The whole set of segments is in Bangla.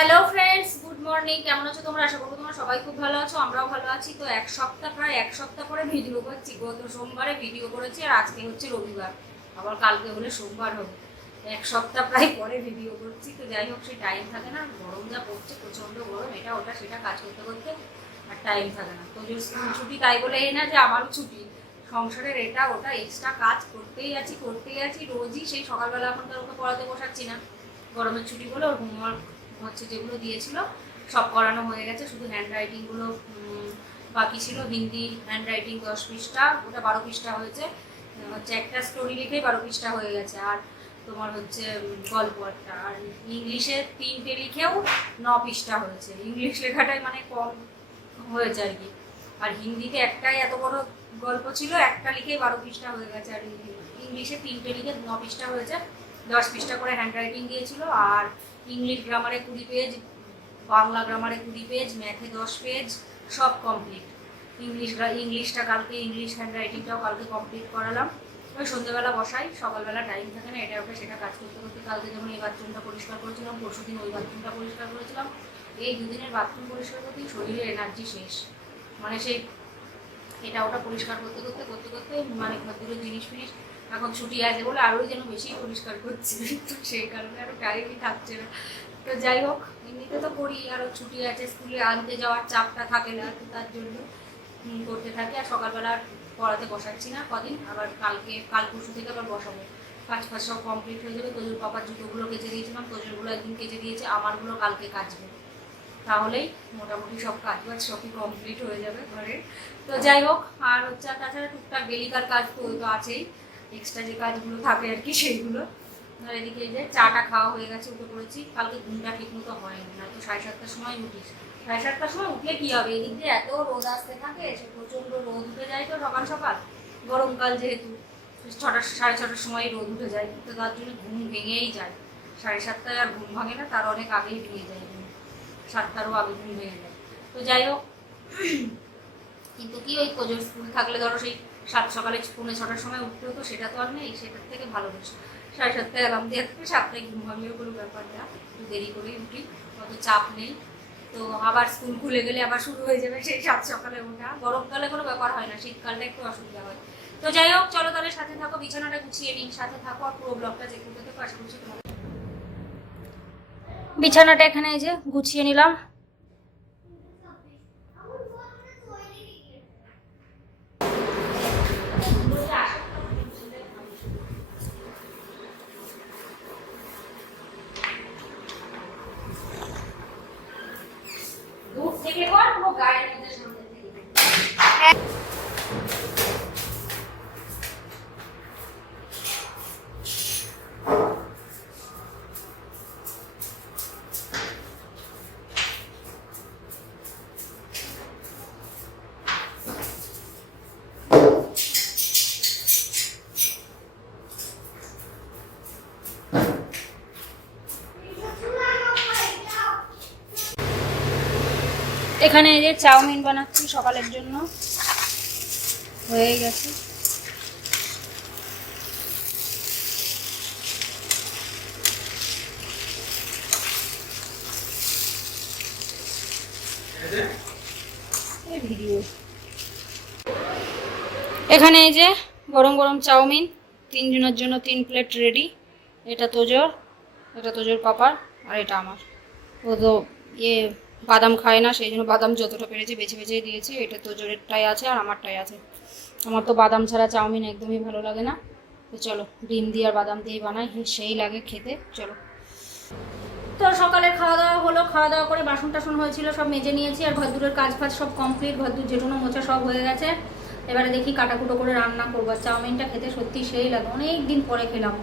হ্যালো ফ্রেন্ডস গুড মর্নিং কেমন আছো তোমরা? আশা করব তোমরা সবাই খুব ভালো আছো, আমরাও ভালো আছি। তো এক সপ্তাহ প্রায় এক সপ্তাহ পরে ভিডিও করছি। গত সোমবারে ভিডিও করেছি আর আজকে হচ্ছে রবিবার। আবার কালকে হলে সোমবার হবে। এক সপ্তাহ প্রায় পরে ভিডিও করছি। তো যাই হোক, সেই টাইম থাকে না। গরম যা পড়ছে, প্রচণ্ড গরম, এটা ওটা সেটা কাজ করতে করতে আর টাইম থাকে না। তো ছুটি তাই বলে এই না যে আমারও ছুটি। সংসারের এটা ওটা এক্সট্রা কাজ করতেই আছি করতেই আছি। রোজই সেই সকালবেলা এখন তার ওকে পড়াতে বসাচ্ছি না। গরমের ছুটি বলে ওর হোমওয়ার্ক হচ্ছে যেগুলো দিয়েছিল, সব করানো হয়ে গেছে। শুধু হ্যান্ড রাইটিংগুলো বাকি ছিল হিন্দি হ্যান্ড রাইটিং দশ পৃষ্ঠা, ওটা বারো পৃষ্ঠা হয়েছে। হচ্ছে একটা স্টোরি লিখেই বারো পৃষ্ঠা হয়ে গেছে। আর তোমার হচ্ছে গল্প একটা। আর ইংলিশে তিনটে লিখেও ন পৃষ্ঠা হয়েছে। ইংলিশ লেখাটাই মানে কম হয়েছে আর কি। আর হিন্দিতে একটাই এত বড় গল্প ছিল, একটা লিখেই বারো পৃষ্ঠা হয়ে গেছে। আর ইংলিশে তিনটে লিখে ন পৃষ্ঠা হয়েছে। দশ পৃষ্ঠা করে হ্যান্ড রাইটিং দিয়েছিল। আর ইংলিশ গ্রামারে কুড়ি পেজ, বাংলা গ্রামারে কুড়ি পেজ, ম্যাথে দশ পেজ, সব কমপ্লিট ইংলিশ ইংলিশটা কালকে, ইংলিশ হ্যান্ড রাইটিংটাও কালকে কমপ্লিট করালাম। ওই সন্ধ্যেবেলা বসাই, সকালবেলা টাইম থাকে না, এটা ওটা সেটা কাজ করতে করতে কালকে যেমন এই বাথরুমটা পরিষ্কার করেছিলাম পরশু দিন ওই বাথরুমটা পরিষ্কার করেছিলাম। এই দুদিনের বাথরুম পরিষ্কার করতেই শরীরের এনার্জি শেষ। মানে সেই, এটা ওটা পরিষ্কার করতে করতে করতে করতে মানে ঘরদুরের জিনিস ফিনিস এখন ছুটি আছে বলে আরোই যেন বেশি পরিষ্কার করছি। তো সেই কারণে আরও টাইমই থাকছে না। তো যাই হোক, এমনিতে তো করি আরও ছুটি আছে, স্কুলে আনতে যাওয়ার চাপটা থাকে না তার জন্য করতে থাকি। আর সকালবেলা আর পড়াতে বসাচ্ছি না কদিন, আবার কালকে, কাল পরশু থেকে আবার বসাবো। কাজ ফাজ সব কমপ্লিট হয়ে যাবে, তোজোর পাপার জুতোগুলো কেচে দিয়েছিলাম, তোজোরগুলো একদিন কেচে দিয়েছে, আমারগুলো কালকে কাচবে। তাহলেই মোটামুটি সব কাজ বাজ সবই কমপ্লিট হয়ে যাবে ঘরের। তো যাই হোক, আর হচ্ছে তাছাড়া টুকটাক ডেলিকার কাজ তো আছেই। এক্সট্রা যে কাজগুলো থাকে আর কি সেইগুলো ধর এদিকে যে চাটা খাওয়া হয়ে গেছে, উঠে পড়েছি। কালকে ঘুমটা ঠিক মতো হয়নি, না তো সাড়ে সাতটার সময় উঠিস। সাড়ে সাতটার সময় উঠলে কী হবে? এদিক দিয়ে এত রোদ আসতে থাকে, সে প্রচণ্ড রোদ উঠে যায় তো সকাল সকাল। গরমকাল যেহেতু, ছটা, সাড়ে ছটার সময় রোদ উঠে যায়, তো তার জন্য ঘুম ভেঙেই যায়। সাড়ে সাতটায় আর ঘুম ভাঙে না, তার অনেক আগেই ভেঙে যায় ঘুম। সাতটারও আগে ঘুম ভেঙে যায়। তো যাই হোক, কিন্তু কি ওই কোজোর স্কুল থাকলে ধরো সেই সাত সকালে পৌনে ছটার সময় উঠতে হতো, সেটা তো আর নেই, সেটার থেকে ভালো বেশ সাড়ে সাতটায় অ্যালার্ম দিয়ে থাকবে সাতটায় ঘুম ভাঙলেও কোনো ব্যাপার না, একটু দেরি করেই উঠি, অত চাপ নেই। তো আবার স্কুল খুলে গেলে আবার শুরু হয়ে যাবে সেই সাত সকালে ওঠা। গরমকালে কোনো ব্যাপার হয় না, শীতকালটা একটু অসুবিধা হয়। তো যাই হোক, চলো তাহলে সাথে থাকো, বিছানাটা গুছিয়ে নিই সাথে থাকো আর পুরো ব্লগটা যে করতে থাকো তোমাদের বিছানাটা এখানে এই যে গুছিয়ে নিলাম। এখানে এই যে চাউমিন বানাচ্ছি সকালের জন্য। হয়ে গেছে। এখানে এই যে গরম গরম চাউমিন, তিনজনের জন্য তিন প্লেট রেডি। এটা তোজোর এটা তোজোর পাপার, আর এটা আমার। ও তো ইয়ে বাদাম খায় না, সেই জন্য বাদাম যতটা পেরেছি বেছে বেছে দিয়েছি, এটা তোজোরেরটাই আছে আর আমারটাই আছে। আমার তো বাদাম ছাড়া চাউমিন একদমই ভালো লাগে না। তো চলো, ডিম দিয়ে আর বাদাম দিয়ে বানাই সেই লাগে খেতে, চলো। তো সকালে খাওয়া দাওয়া হলো খাওয়া দাওয়া করে বাসন টাসন হয়েছিল, সব মেজে নিয়েছি আর ঘরদুরের কাজ ফাজ সব কমপ্লিট, ঘরদুর যেটুনো মোছা সব হয়ে গেছে। এবারে দেখি কাটাকুটো করে রান্না করব চাউমিনটা খেতে সত্যি সেই লাগে অনেক দিন পরে খেলাম।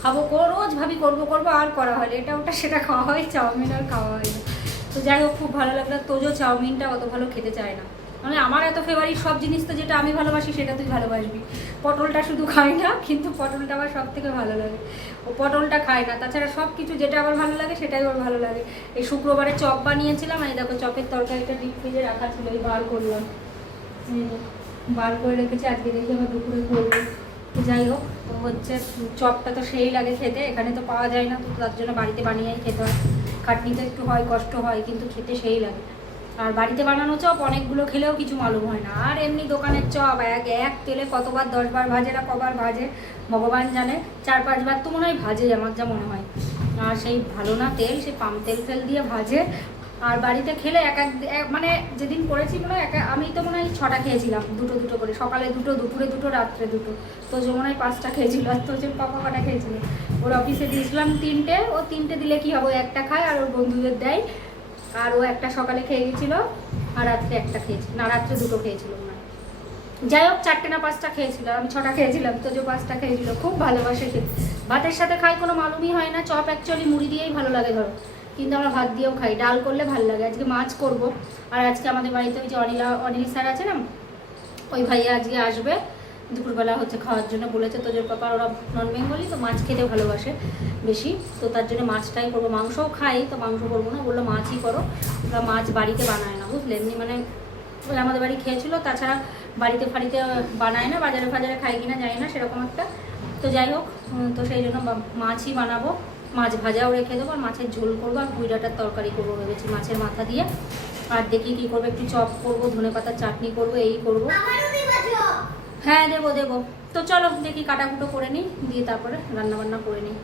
খাব, রোজ ভাবি করব করব, আর করা হয় এটা ওটা, সেটা খাওয়া হয়, চাউমিন আর খাওয়া হয় তো যাই হোক, খুব ভালো লাগল। তোজো চাউমিনটা অত ভালো খেতে চায় না। মানে আমার এত ফেভারিট সব জিনিস তো যেটা আমি ভালোবাসি, সেটা তুই ভালোবাসবি। পটলটা শুধু খাই না, কিন্তু পটলটা আমার সব থেকে ভালো লাগে। ও পটলটা খায় না। তাছাড়া সব কিছু যেটা আমার ভালো লাগে, সেটাই ওর ভালো লাগে। এই শুক্রবারে চপ বানিয়েছিলাম এই দেখো চপের তরকারিটা ডিপ ফ্রিজে রাখা ছিল, এই বার করলাম। বার করে রেখেছি, আজকে দেখি আমার দুপুরে করব। যাই হোক তো হচ্ছে চপটা তো সেই লাগে খেতে, এখানে তো পাওয়া যায় না, তো তার জন্য বাড়িতে বানিয়েই খেতে হয়। খাটনিতে একটু হয়, কষ্ট হয়, কিন্তু খেতে সেই লাগে। আর বাড়িতে বানানো চপ, অনেকগুলো খেলেও কিছু মালুম হয় না। আর এমনি দোকানের চপ, এক এক তেলে কতবার, দশবার ভাজে না কবার ভাজে, ভগবান জানে। চার, পাঁচবার তো মনে হয় ভাজে আমার যা মনে হয়। আর সেই ভালো না তেল সে পাম তেল ফেল দিয়ে ভাজে আর বাড়িতে খেলে এক এক মানে যেদিন করেছি মনে হয় আমি তো মনে হয় ছটা খেয়েছিলাম, দুটো দুটো করে। সকালে দুটো, দুপুরে দুটো, রাত্রে দুটো। তো যে মনে হয় পাঁচটা খেয়েছিল, আর তো যে পাপা কটা খেয়েছিল। ওর অফিসে দিয়েছিলাম তিনটে, ও তিনটে দিলে কি হবে? একটা খায় আর ওর বন্ধুদের দেয়। আর ও একটা সকালে খেয়ে গেছিল আর রাত্রে একটা খেয়েছিল না, রাত্রে দুটো খেয়েছিল হয়। যাই হোক, চারটে না পাঁচটা খেয়েছিল। আমি ছটা খেয়েছিলাম, তো যে পাঁচটা খেয়েছিল। খুব ভালোবাসে খেতে ভাতের সাথে খাই কোনো মালুমই হয় না। চপ অ্যাকচুয়ালি মুড়ি দিয়েই ভালো লাগে ধরো। কিন্তু আমরা ভাত দিয়েও খাই। ডাল করলে ভালো লাগে। আজকে মাছ করব। আর আজকে আমাদের বাড়িতে ওই যে অনিলা, অনিল স্যার আছে না? ওই ভাইয়া আজকে আসবে। দুপুরবেলা হচ্ছে খাওয়ার জন্য বলেছে। তোজোর পাপা ওরা নন বেঙ্গলি তো মাছ খেতে ভালোবাসে বেশি। তো তার জন্য মাছটাই করব। মাংসও খাই, তো মাংস করব না। বলল মাছই করো। ওরা মাছ বাড়িতে বানায় না, বুঝলে? এমনি মানে ওই আমাদের বাড়ি খেয়েছিল। তাছাড়া বাড়িতে ফাড়িতে বানায় না। বাজারে ফাজারে খাই কিনা জানি না, সেরকম একটা। তো যাই হোক তো সেই জন্য মাছই বানাবো। মাছ ভাজাও রেখে দেবো আর মাছের ঝোল করব আর কুই ডাঁটার তরকারি করব ভেবেছি মাছের মাথা দিয়ে। আর দেখি কি করব একটু চপ করব ধনে পাতার চাটনি করব এই করব। হ্যাঁ দেবো দেবো। তো চলো দেখি কাটাকুটো করে নিই দিয়ে তারপরে রান্না বান্না করে নিই।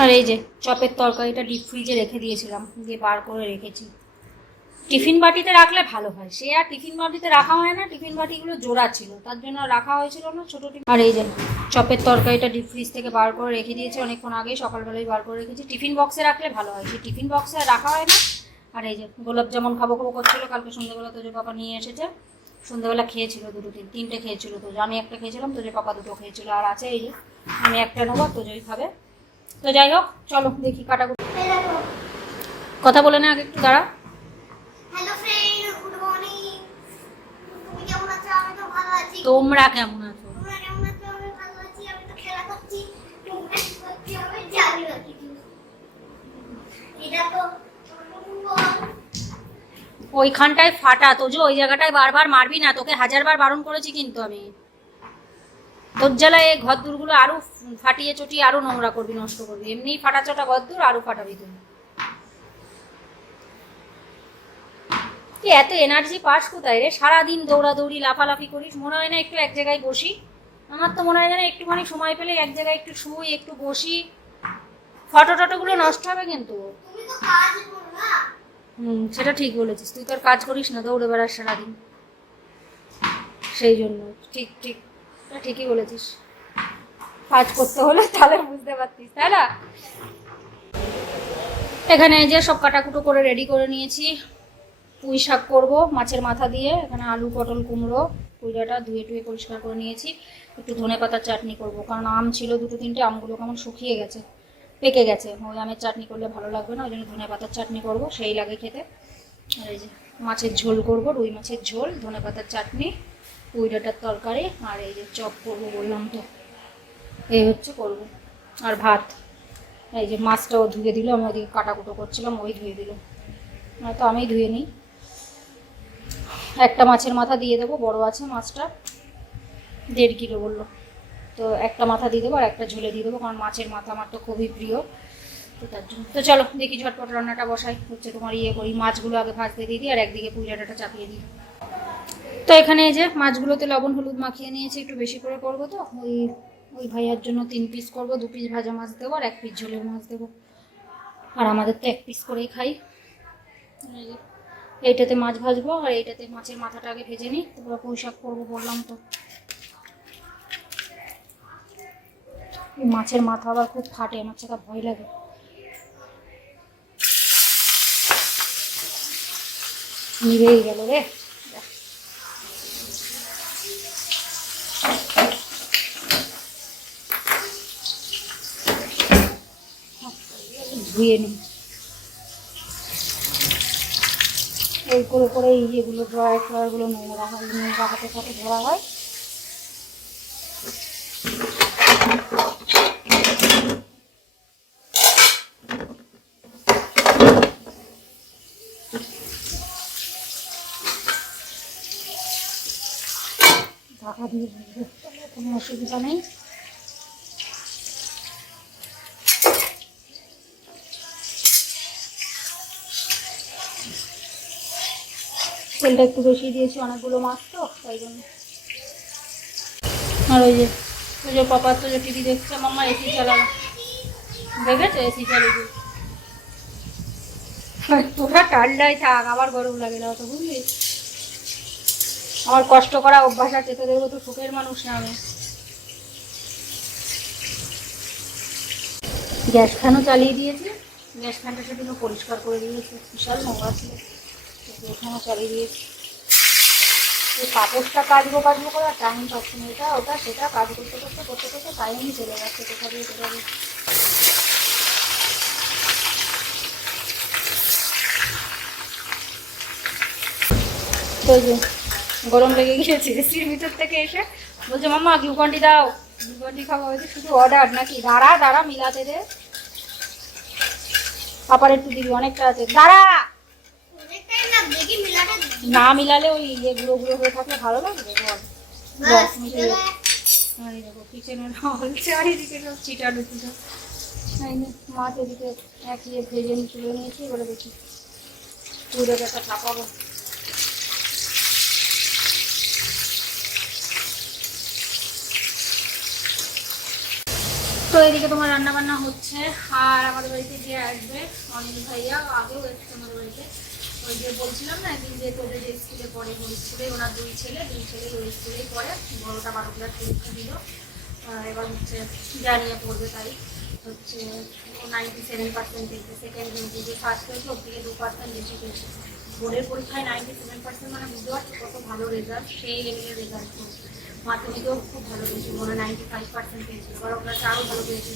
আর এই যে চপের তরকারিটা ডিপ ফ্রিজে রেখে দিয়েছিলাম দিয়ে বার করে রেখেছি। টিফিন বাটিতে রাখলে ভালো হয়। সে আর টিফিন বাটিতে রাখা হয় না টিফিন বাটিগুলো জোড়া ছিল। তার জন্য রাখা হয়েছিল না ছোটো টিফিন আর এই যে চপের তরকারিটা ডিপ ফ্রিজ থেকে বার করে রেখে দিয়েছি অনেকক্ষণ আগেই সকালবেলায় বার করে রেখেছি। টিফিন বক্সে রাখলে ভালো হয়। সেই টিফিন বক্সে রাখা হয় না। আর এই যে গোলাপ জামুন খাব খাব করছিল কালকে সন্ধ্যেবেলা তোজো পাপা নিয়ে এসেছে। সন্ধ্যেবেলা খেয়েছিল দুটো তিন তিনটে খেয়েছিল তো আমি একটা খেয়েছিলাম তোজো পাপা দুটো খেয়েছিল। আর আছে এই যে আমি একটা নেব তোজোই খাবে। তো যাই হোক চলো দেখি কাটাকুটি। কথা বলে না আগে একটু দাঁড়া হ্যালো ফ্রেন্ড গুড মর্নিং তুমি কেমন আছো আমি তো ভালো আছি তোমরা কেমন আছো তোমরা কেমন আছো আমি ভালো আছি আমি তো খেলা করছি টুকটাক করছি আমি জানি না কিছু এটা কেমন আছো? ওইখানটায় ফাটা। তো যে ওই জায়গাটায় বারবার মারবি না। তোকে হাজারবার বারণ করেছি কিন্তু আমি। তোর জ্বালায় এই ঘরদুরগুলো আরও ফাটিয়ে চটিয়ে আরও নোংরা করবি নষ্ট করবি। এমনি ফাটা চটা ঘরদুর আরও ফাটাবি তুই। তুই এত এনার্জি পাস কোথায় রে? সারাদিন দৌড়াদৌড়ি লাফালাফি করিস মনে হয় না একটু এক জায়গায় বসি। আমার তো মনে হয় যেন একটুখানি সময় পেলে এক জায়গায় একটু শুই একটু বসি। ফটো টটোগুলো নষ্ট হবে কিন্তু। না। হুম সেটা ঠিক বলেছিস। তুই তো আর কাজ করিস না দৌড়ে বেড়াস সারাদিন। সেই জন্য ঠিক ঠিক। ঠিকই বলেছিস। কাজ করতে হলে তাহলে বুঝতে পারতিস তাই না? এখানে যে সব কাটাকুটো করে রেডি করে নিয়েছি। পুঁই শাক করব মাছের মাথা দিয়ে, এখানে আলু, পটল, কুমড়ো, কুইডাটা ধুয়ে টুয়ে পরিষ্কার করে নিয়েছি। একটু ধনে পাতার চাটনি করব, কারণ আম ছিল, দুটো তিনটে আমগুলো কেমন শুকিয়ে গেছে, পেকে গেছে। ওই আমের চাটনি করলে ভালো লাগবে না, ওই জন্য ধনে পাতার চাটনি করব, সেই লাগে খেতে। আর এই যে মাছের ঝোল করব, রুই মাছের ঝোল, ধনে পাতার চাটনি পুঁই ডাঁটার তরকারি, আর এই যে চপ করব বললাম তো এই হচ্ছে করব। আর ভাত, এই যে মাছটাও ধুয়ে দিল আমি ওদিকে কাটাকুটো করছিলাম, ওই ধুয়ে দিল। তো আমি ধুয়ে নিই। একটা মাছের মাথা দিয়ে দেবো, বড় আছে মাছটা। দেড় কিলো বলল। তো একটা মাথা দিয়ে দেবো আর একটা ঝোলে দিয়ে দেবো, কারণ মাছের মাথা আমার তো খুবই প্রিয়। তো তার জন্য তো চলো, দেখি ঝটপট রান্নাটা বসাই। হচ্ছে তোমার ইয়ে করি, মাছগুলো আগে ভাজতে দিয়ে দিই আর একদিকে পুইলাটাটা চাপিয়ে দিই। তো এখানে এই যে মাছগুলোতে লবণ, হলুদ মাখিয়ে নিয়েছি, একটু বেশি করে করব তো। ওই ওই ভাইয়ার জন্য তিন পিস করব, দু পিস ভাজা মাছ দেবো আর এক পিস ঝোলের মাছ দেবো। আর আমাদের তো এক পিস করেই খাই। এইটাতে মাছ ভাজবো আর এইটাতে মাছের মাথাটা আগে ভেজে নিই, তারপর পুঁই শাক করব বললাম তো। মাছের মাথা আবার খুব ফাটে, আমার চাকা ভয় লাগে। নিভেই গেল রে। ধুয়ে নিই। এই করে করে এই ইয়েগুলো ড্রয়ার ট্রয়ারগুলো নোংরা হয়, নোংরা হাতে সাথে ধরা হয়। ঢাকা দিয়ে কোনো অসুবিধা নেই। তেলটা একটু বেশি দিয়েছি, অনেকগুলো মাছ তো, তাই জন্য। আর ওই যে ওই যে তো যে টিভি দেখছে, মাম্মা এসি চালানো দেখেছে এসি চালিয়ে। তোরা ঠান্ডায় থাক, আবার গরম লাগে না তো বুঝলি? আমার কষ্ট করা অভ্যাস আছে, তোদের মতো সুখের মানুষ না আমি। গ্যাস ফ্যানও চালিয়ে দিয়েছি। গ্যাস ফ্যানটা সেদিনও পরিষ্কার করে দিয়েছি, বিশাল নোংরা ছিল ফ্যানও চালিয়ে দিয়েছি। কাপড়টা কাচবো কাচবো করে টাইম পাচ্ছি না। এটা, ওটা, সেটা কাজ করতে করতে করতে করতে টাইমই চলে যাচ্ছে, কোথা দিয়ে কোথা গরম লেগে গিয়েছে এসির ভিতর থেকে এসে বলছে মামা গ্লুকন্ডি দাও। গ্লুকন্ডি খাব হয়েছে, শুধু অর্ডার নাকি? দাঁড়া দাঁড়া, মিলাতে দে। পাপার একটু দিবি অনেকটা আছে। দাঁড়া! না দেখি মিলাটা না মিলালে ওই ইয়ে গুঁড়ো গুঁড়ো হয়ে থাকলে ভালো লাগবে? বল। মিশে দেখো কিচেনের সব মাছ এদিকে এক ইয়ে ভেজে নিয়ে তুলে নিয়েছি এবারে দেখি। পুরো একটা থাকাবো তো এদিকে তোমার রান্না বান্না হচ্ছে আর আমাদের বাড়িতে যে আসবে অনিল ভাইয়া আগেও এসছে আমাদের বাড়িতে। ওই যে বলছিলাম না, একদিন যে তোদের যে স্কুলে পড়ে, ওই স্কুলে ওনার দুই ছেলে দুই ছেলে ওই স্কুলেই পড়ে। বড়টা বারো ক্লাস পরীক্ষা দিল এবার হচ্ছে জানিয়ে পড়বে তাই। হচ্ছে নাইনটি সেভেন পার্সেন্ট পেয়েছে সেকেন্ড যে ফার্স্ট হয়েছে, ওর থেকে দু পার্সেন্ট বেশি পেয়েছে বোর্ডের পরীক্ষায় নাইনটি সেভেন পার্সেন্ট মানে বুঝতে পারছ কত ভালো রেজাল্ট সেই লেভেলের রেজাল্ট মাধ্যমিকেও খুব ভালো পেয়েছে মনে নাইনটি ফাইভ পার্সেন্ট পেয়েছিল বারো ক্লাসে আরও ভালো পেয়েছে।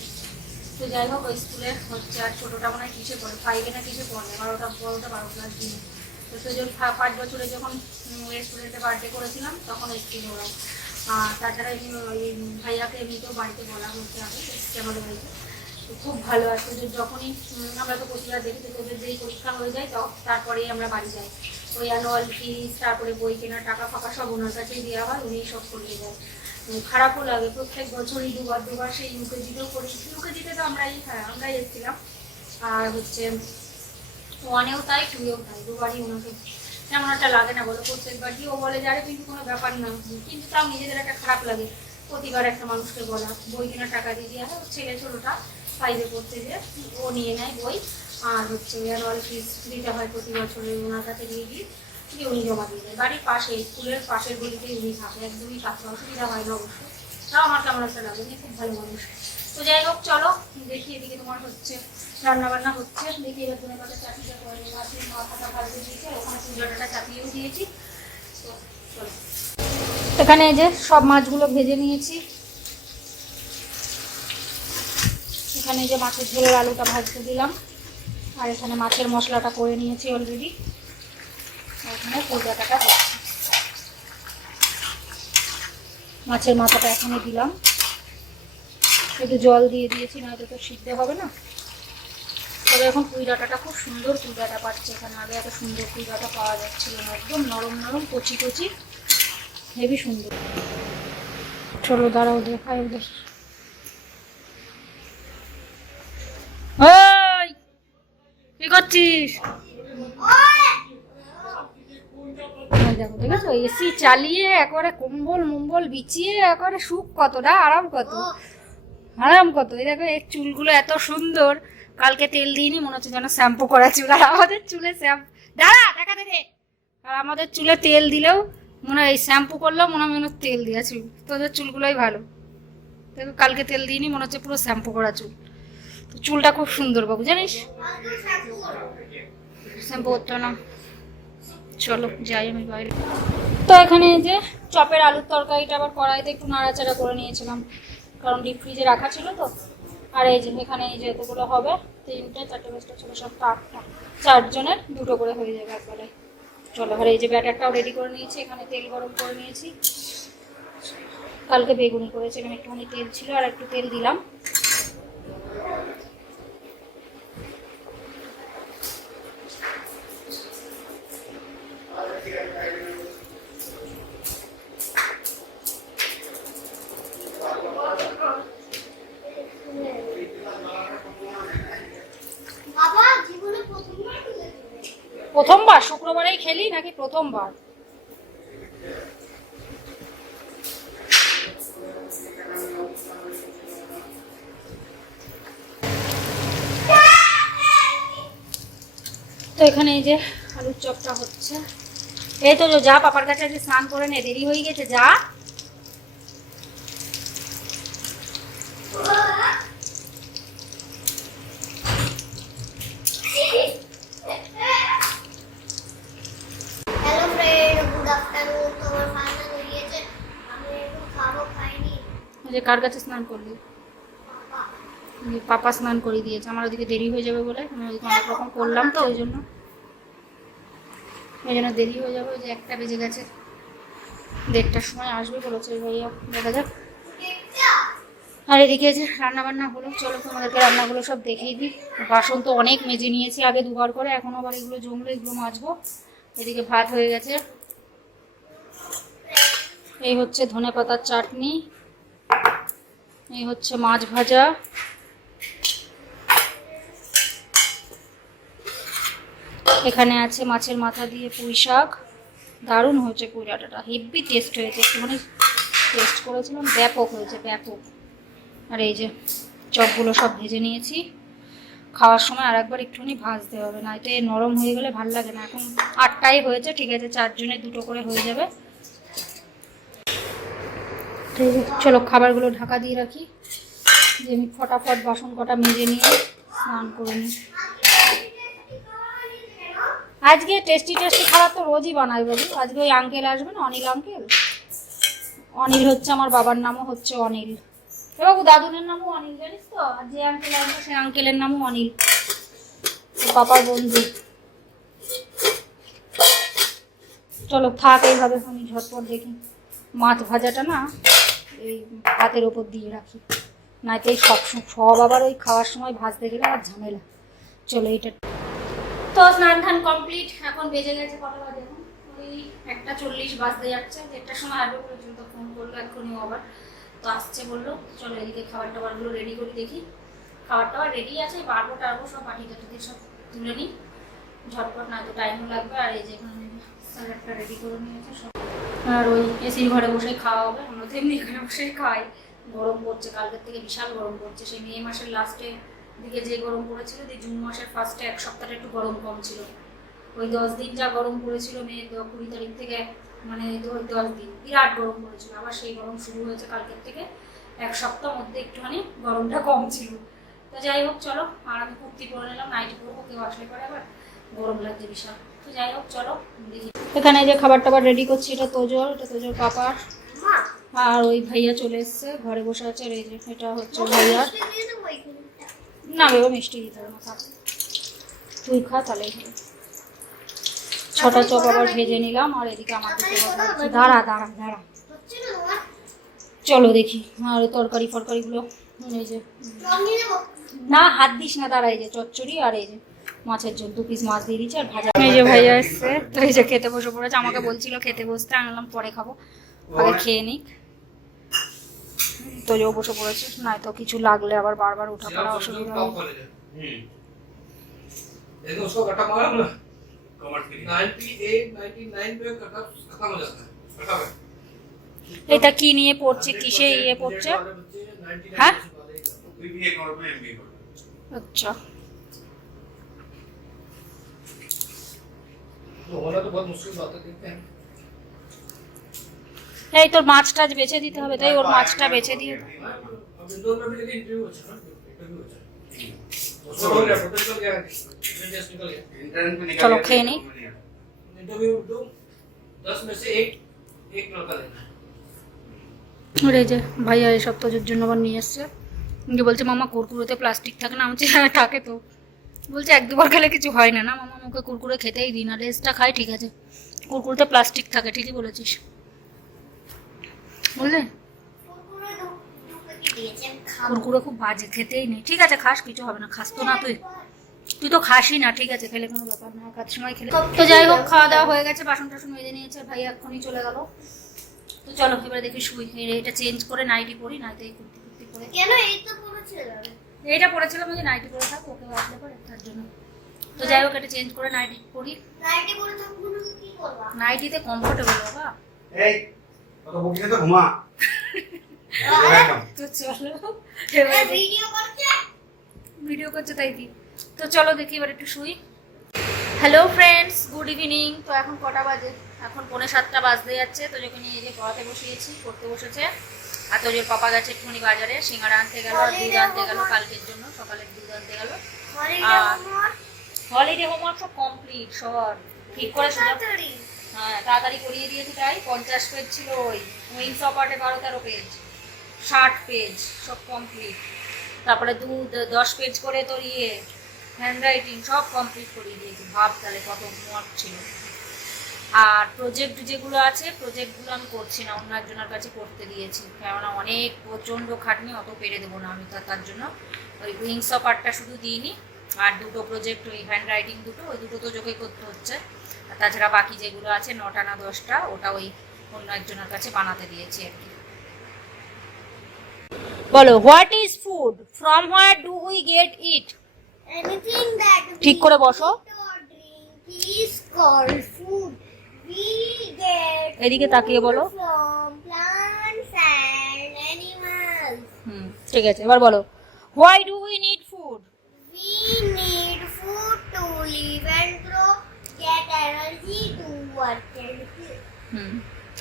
তো যাই হোক ওই স্কুলে হচ্ছে আর ছোটোটা মনে হয় কিসে পড়ে? ফাইভে না কিসে পড়ে? বারোটা বড়োটা বারো ক্লাস দিয়ে তো সে যখন পাঁচ বছরে যখন স্টুডেন্টের বার্থডে করেছিলাম তখন এসেছিল ওরা আর তাছাড়া ওই ভাইয়াকে এমনিতেও বাড়িতে বলা আগে এসছে আমাদের বাড়িতে। তো খুব ভালো আছে যে যখনই আমরা তো প্রতিবার দেখি যে তোদের যেই পরীক্ষা হয়ে যায় তো তারপরেই আমরা বাড়ি যাই। ওই অ্যানুয়াল ফিস তারপরে বই কেনার টাকা ফাঁকা সব ওনার কাছেই দেওয়া হয় উনিই সব করিয়ে উম, খারাপও লাগে। প্রত্যেক বছরই দুবার দুবার সেই ইউকেজিতেও করি ইউকেজিতে তো আমরাই হ্যাঁ আমরাই এসেছিলাম। আর হচ্ছে, ওয়ানেও তাই, টুয়েও তাই, দুবারই ওনাকে। তেমন একটা লাগে না বলো প্রত্যেকবারই ও বলে যে, আরে, কিন্তু কোনো ব্যাপার না। কিন্তু তাও নিজেদের একটা খারাপ লাগে। প্রতিবার একটা মানুষকে বলা, বই কেনার টাকা দিয়ে দেওয়া হয়, ছেলে ছোটোটা ফাইভে পড়তে যে, ও নিয়ে নেয় বই। আর হচ্ছে অ্যানুয়াল ফিস দিতে হয় প্রতি বছরে ওনার কাছে দিয়ে দিই। দিয়ে উনি জমা দিয়ে দেয় বাড়ির পাশে, স্কুলের পাশের গলিতেই উনি থাকে একদমই কাছে অসুবিধা হয় না অবশ্য। তাও আমার কেমন একটা লাগে, উনি খুব ভালো মানুষ। তো যাই হোক, চলো, দেখি এদিকে তোমার হচ্ছে রান্না বান্না হচ্ছে। দেখি এবার তুমি কথা চাপিয়ে করে মাছের মাথাটা ভাজতে দিয়েছে ওখানে পুজোটা চাপিয়েও দিয়েছি। তো চলো। এখানে এই যে সব মাছগুলো ভেজে নিয়েছি। এখানে যে মাছের ঝোলের আলুটা ভাজতে দিলাম। আর এখানে মাছের মশলাটা করে নিয়েছি অলরেডি মাছের মাথাটা এখানে দিলাম। একটু জল দিয়ে দিয়েছি না নয়তো তো সিদ্ধ হবে না। তবে এখন পুঁই ডাঁটাটা খুব সুন্দর পুঁই ডাঁটা পাচ্ছে এখানে। আগে এত সুন্দর পুঁই ডাঁটা পাওয়া যাচ্ছিল না, একদম নরম নরম, কচি কচি হেবি সুন্দর। চলো দাঁড়াও, দেখাই ওদের। কি করছিস? দেখো দেখেছ? এসি চালিয়ে একবারে কম্বল মম্বল বিছিয়ে একবারে সুখ কতটা আরাম কত? আরাম কত? এই দেখো এর চুলগুলো এত সুন্দর। কালকে তেল দিইনি মনে হচ্ছে যেন শ্যাম্পু করা চুল। আর আমাদের চুলে শ্যাম্পু দাঁড়া দেখা দে। আর আমাদের চুলে তেল দিলেও মনে হয় শ্যাম্পু করলেও মনে হয় মনে তেল দেওয়া চুল। তোদের চুলগুলোই ভালো। দেখো কালকে তেল দিইনি মনে হচ্ছে পুরো শ্যাম্পু করা চুল। চুলটা খুব সুন্দর বাবু জানিস? শ্যাম্পু করতে না। চলো, যাই আমি বাইরে। তো এখানে এই যে চপের আলুর তরকারিটা আবার কড়াইতে একটু নাড়াচাড়া করে নিয়েছিলাম, কারণ ডিপ ফ্রিজে রাখা ছিল তো। আর এই যে এখানে এই যে এতগুলো হবে, তিনটে, চারটে, পাঁচটা, ছোটো, সাতটা, আটটা, চারজনের দুটো করে হয়ে যাবে একবারে। চলো, এবার এই যে ব্যাটারটাও রেডি করে নিয়েছি, এখানে তেল গরম করে নিয়েছি। কালকে বেগুনি করেছিলাম, একটুখানি তেল ছিল আর একটু তেল দিলাম বাবা জীবনে প্রথমবার? শুক্রবারেই খেলি নাকি প্রথমবার? তো এখানে এই যে আলুর চপটা হচ্ছে। এই তো যা পাপার কাছে আজকে স্নান করে নে দেরি হয়ে গেছে যা। কার কাছে স্নান করলি? পাপা। পাপা স্নান করে দিয়েছে। আমার ওদিকে দেরি হয়ে যাবে বলে আমি ওদিকে অনেক রকম করলাম তো ওই জন্য। ওই জন্য দেরি হয়ে যাবে যে একটা বেজে গেছে। দেড়টার সময় আসবে বলেছে ভাইয়া। দেখা যাক। আর এদিকে যে রান্না বান্না হলো, চলো তোমাদেরকে রান্নাগুলো সব দেখিয়ে দিই। বাসন তো অনেক মেজে নিয়েছি আগে দুবার করে, এখন আবার এগুলো জমলো, এগুলো মাজবো। এদিকে ভাত হয়ে গেছে। এই হচ্ছে ধনে পাতার চাটনি। এই হচ্ছে মাছ ভাজা। এখানে আছে মাছের মাথা দিয়ে পুঁই শাক। দারুণ হয়েছে পুঁই ডাঁটাটা হেভি টেস্ট হয়েছে, একটুখানি টেস্ট করেছিলাম, ব্যাপক হয়েছে, ব্যাপক। আর এই যে চপগুলো সব ভেজে নিয়েছি। খাওয়ার সময় আর একবার একটুখানি ভাজতে হবে না এতে নরম হয়ে গেলে ভালো লাগে না। এখন আটটাই হয়েছে, ঠিক আছে, চারজনে দুটো করে হয়ে যাবে। চলো খাবারগুলো ঢাকা দিয়ে রাখি। যে আমি ফটাফট বাসন কটা মেজে নিয়ে স্নান করে নিই। আজকে টেস্টি টেস্টি খাবার তো রোজই বানাই বলি। আজকে ওই আঙ্কেল আসবে না অনিল আঙ্কেল অনিল হচ্ছে আমার বাবার নামও হচ্ছে অনিল। বাবু, দাদুনের নামও অনিল, জানিস তো? আর যে আঙ্কেল আসবে সেই আঙ্কেলের নামও অনিল। পাপার বন্ধু। চলো থাক এইভাবে, আমি ঝটপট দেখি। মাছ ভাজাটা না এই হাতের ওপর দিয়ে রাখি। এই সব সব আবার ওই খাওয়ার সময় ভাজতে গেলে আর ঝামেলা। চলো এটা তো স্নান ধান কমপ্লিট এখন বেজে গেছে কটা বাজে এখন? ওই একটা চল্লিশ বাজতে যাচ্ছে, দেড়টার সময় আসবে পর্যন্ত ফোন করল, এক্ষুনি আবার তো আসছে বলল, চলো এদিকে খাবার টাবারগুলো রেডি করে দেখি। খাবার টাবার রেডি আছে, বাড়বো টাড়বো, সব বাটি টাটিতে সব তুলে নিই। ঝটপট না তো টাইমও লাগবে, আর এই যে এখানে স্যালাডটা রেডি করে নিয়েছে, সব। আর ওই এসির ঘরে বসে খাওয়া হবে, আমরা তো এমনি এখানে বসেই খাই। গরম পড়ছে, কালকের থেকে বিশাল গরম পড়ছে, সেই মে মাসের লাস্টে দিকে যে গরম পড়েছিল দিয়ে জুন মাসের ফার্স্টে এক সপ্তাহটা একটু গরম কম ছিল। ওই দশ দিন যা গরম পড়েছিল মে কুড়ি তারিখ থেকে মানে দশ দিন বিরাট গরম পড়েছিল। আবার সেই গরম শুরু হয়েছে কালকের থেকে এক সপ্তাহ মধ্যে একটুখানি গরমটা কম ছিল। তো যাই হোক চলো আর আমি কুর্তি পরে নিলাম নাইটি পরবো কেউ আসলে পরে আবার গরম লাগছে বিশাল। তো যাই হোক চলো দেখি। এখানে যে খাবার টাবার রেডি করছি এটা তোজোর এটা তোজোর পাপার। আর ওই ভাইয়া চলে এসছে ঘরে বসে আছে আর এই যে এটা হচ্ছে ভাইয়ার মিষ্টি দিয়ে দেবো এইখানটা। না বেবা মিষ্টি দিতে হবে না তুই খা তাহলেই হবে ছটা চপ আবার ভেজে নিলাম আর এদিকে আমার। দাঁড়া দাঁড়া দাঁড়া। চলো দেখি আর তরকারি ফরকারিগুলো এই যে না হাত দিস না দাঁড়া এই যে চচ্চড়ি আর এই যে মাছের জন্য দু পিস মাছ দিয়ে দিচ্ছি আর ভাজা এই যে ভাইয়া এসছে তো এই যে খেতে বসে পড়েছে আমাকে বলছিল খেতে বসতে আনলাম পরে খাব। আগে খেয়ে নিক। তো যে ও বসে পড়েছে নয়তো কিছু লাগলে আবার বারবার উঠা পড়া অসুবিধা হবে हम्म लेकिन उसको कटा मारा ना कमर के लिए 98 99 पे कटा खत्म हो जाता है कटा में এটা কি নিয়ে পড়ছে কিসে ইয়ে পড়ছে हाँ? कोई भी एक और में एमबीए कर আচ্ছা तो होना तो बहुत मुश्किल बात है देखते हैं তাই তোর মাছটা বেছে দিতে হবে, তাই ওর মাছটা বেছে দিয়ে চলো খেয়ে নি। এই যে ভাইয়া এসব তোজোর জন্য আবার নিয়ে এসছে। যে বলছে, মামা, কুরকুরোতে প্লাস্টিক থাকে না বলছে হ্যাঁ থাকে তো। বলছে, এক দুবার খেলে কিছু হয় না না, মামা মুখে কুরকুরে খেতেই দিই না রেস্টটা খাই ঠিক আছে। কুরকুরোতে প্লাস্টিক থাকে, ঠিকই বলেছিস। বুঝলে কুরকুরে খাব। খুব বাজে খেতেই নেই। ঠিক আছে খাস কিছু হবে না খাস তো না তুই। তুই তো খাসই না ঠিক আছে খেলে কোনো ব্যাপার না কাজ সময় খেলে। তো যাই হোক খাওয়া দাওয়া হয়ে গেছে বাসন টাসন মেজে নিয়েছে ভাই এক্ষুনি চলে গেল। তো চলো এবারে দেখি শুই। এটা চেঞ্জ করে নাইটি পরি নাইতে এই কুর্তি কুর্তি পরে। কেন এই তো পুরো ছেড়ে এইটা পরেছিলাম ওই যে নাইটি পরে থাকব ওকে আসলে পরে তার জন্য। তো যাই হোক এটা চেঞ্জ করে নাইটি পরি। নাইটি পরে থাকব না কি করবা? নাইটিতে কমফোর্টেবল বাবা। এই তো ঘুমা। তো চলো ভিডিও করছে? ভিডিও করছে তাই কি তো চলো দেখি এবার একটু শুই। হ্যালো ফ্রেন্ডস গুড ইভিনিং তো এখন কটা বাজে? এখন পৌনে সাতটা বাজতে যাচ্ছে। তো যখন এই যে পড়াতে বসিয়েছি পড়তে বসেছে। আর তো যে পাপা গেছে একটুখানি বাজারে সিঙ্গারা আনতে গেল আর দুধ আনতে গেল কালকের জন্য সকালের দুধ আনতে গেল। হলিডে হোমওয়ার্ক সব কমপ্লিট সব ঠিক করে তাড়াতাড়ি হ্যাঁ তাড়াতাড়ি করিয়ে দিয়েছি তাই। পঞ্চাশ পেজ ছিল ওই। উইংস অপার্টে বারো তেরো পেজ ষাট পেজ সব কমপ্লিট তারপরে দু, দশ পেজ করে তোর ইয়ে হ্যান্ড রাইটিং সব কমপ্লিট করিয়ে দিয়েছি। ভাব তাহলে কত হোমওয়ার্ক ছিল। আর প্রজেক্ট যেগুলো আছে প্রজেক্টগুলো আমি করছি না, অন্য একজনের কাছে করতে দিয়েছি। কেননা অনেক প্রচণ্ড খাটনি, অত পেরে দেবো না আমি তার জন্য। ওই উইংস অফ আর্টটা শুধু দিইনি। আর দুটো প্রজেক্ট ওই হ্যান্ড রাইটিং দুটো, ওই দুটো তো যোগে করতে হচ্ছে। আর তাছাড়া বাকি যেগুলো আছে নটা না দশটা ওটা ওই অন্য একজনের কাছে বানাতে দিয়েছি আর কি বলো what is food from where do we get it Anything that ঠিক করে বসো। we eat or drink is called food. We get এদিকে তাকিয়ে বলো। from plants and হুম ঠিক আছে এবার বলো why do we need food We need food to live and grow, get energy to work and play. হুম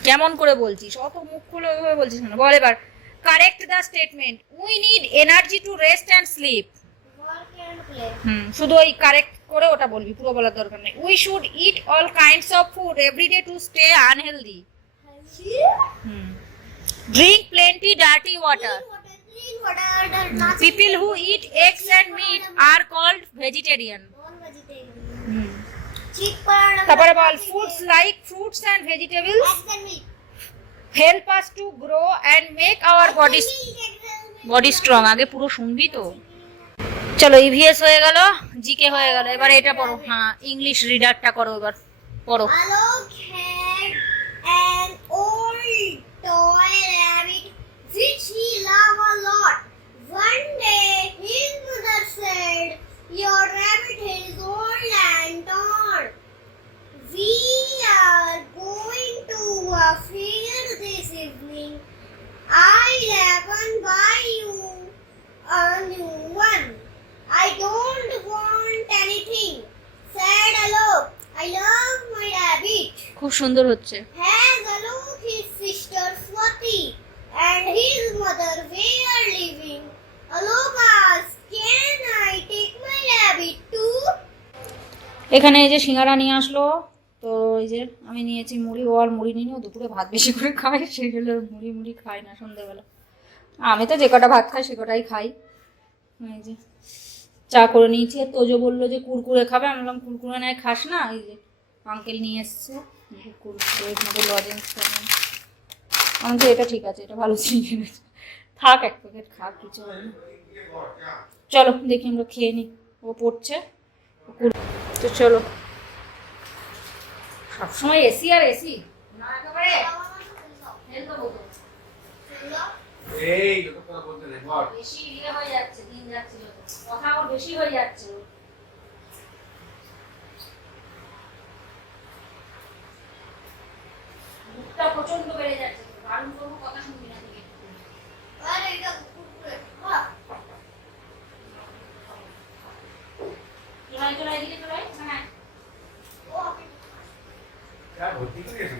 কেমন করে বলছিস? অত মুখ খুলে ওইভাবে বলছিস না বল এবার। Correct the statement we need energy to rest and sleep Work and play. হুম শুধু ওই কারেক্ট করে ওটা বলবি পুরো বলার দরকার নেই। We should eat all kinds of food everyday to stay unhealthy hmm. Drink plenty dirty water water, people who eat eggs and তারপরে বল foods like fruits and vegetables. Help us to grow and make our body. Body strong আগে পুরো শুনবি তো চলো ইভিএস হয়ে গেল জিকে হয়ে গেল এবার এটা পড়ো হ্যাঁ ইংলিশ রিডারটা করো এবার পড়ো which he loved a lot. One day his mother said, Your rabbit is old and torn. We are going to a fair this evening. I can buy you a new one. I don't want anything, said Alok. I love my rabbit. খুব সুন্দর হচ্ছে Has Alok his sister Swati and his mother were living. Alok asked, Can I take my rabbit too? এখানে এই যে সিঙ্গারা নিয়ে আসলো, তো এই যে আমি নিয়েছি মুড়ি, ও আর মুড়ি নিয়ে দুপুরে ভাত বেশি করে খাই সেই জন্য মুড়ি মুড়ি খাই না সন্ধ্যেবেলা। আমি তো যে কটা ভাত খাই সে কটাই খাই। এই যে চা করে নিয়েছি, আর তোজো বলল যে কুরকুরে খাবে, আমি বললাম, কুরকুরে নাই, খাস না? এই যে আঙ্কেল নিয়ে এসছে। কুরকুরের মধ্যে লজেন্স আমি তো এটা ঠিক আছে, এটা ভালো জিনিস থাক, এক প্যাকেট খাক, কিছু হবে না। চলো, দেখি আমরা খেয়ে নিই ও পড়ছে। তো চলো। সবসময় এসি আর এসি। এই কথা বলতে বল। বেশি ইয়ে হয়ে যাচ্ছে দিন যাচ্ছে কথা ওর বেশি হয়ে যাচ্ছে। মুখটা প্রচণ্ড বেড়ে যাচ্ছে। দারুণ কোনো কথা শুনবি না। চলাই চলাই দিকে চলাই হ্যাঁ যা ভর্তি করে গেছে